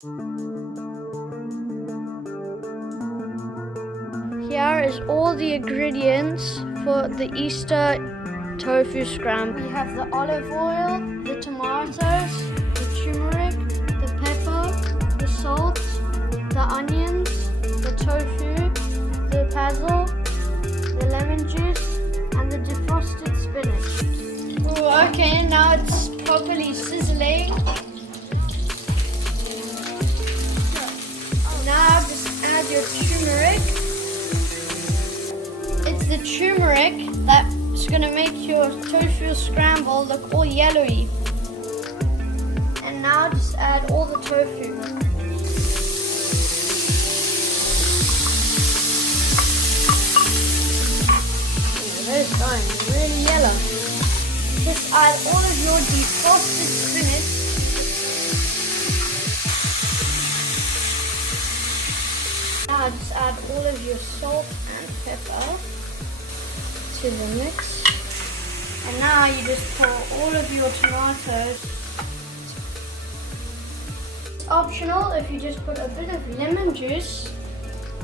Here is all the ingredients for the Easter tofu scramble. We have the olive oil, the tomatoes, the turmeric, the pepper, the salt, the onions, the tofu, the basil, the lemon juice, and the defrosted spinach. Ooh, okay, now it's properly sizzling. Now just add your turmeric. It's the turmeric that's going to make your tofu scramble look all yellowy. And now just add all the tofu. Those going really yellow. Just add all of your defrosted spinach. Now just add all of your salt and pepper to the mix. And now you just pour all of your tomatoes. It's optional if you just put a bit of lemon juice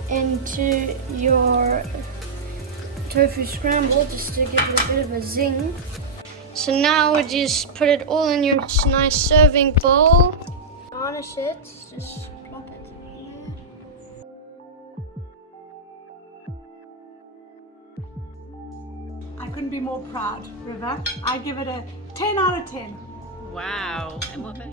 into your tofu scramble just to give it a bit of a zing. So now we just put it all in your nice serving bowl. Garnish it, just plop it in there. I couldn't be more proud, River. I give it a 10 out of 10. Wow. And what about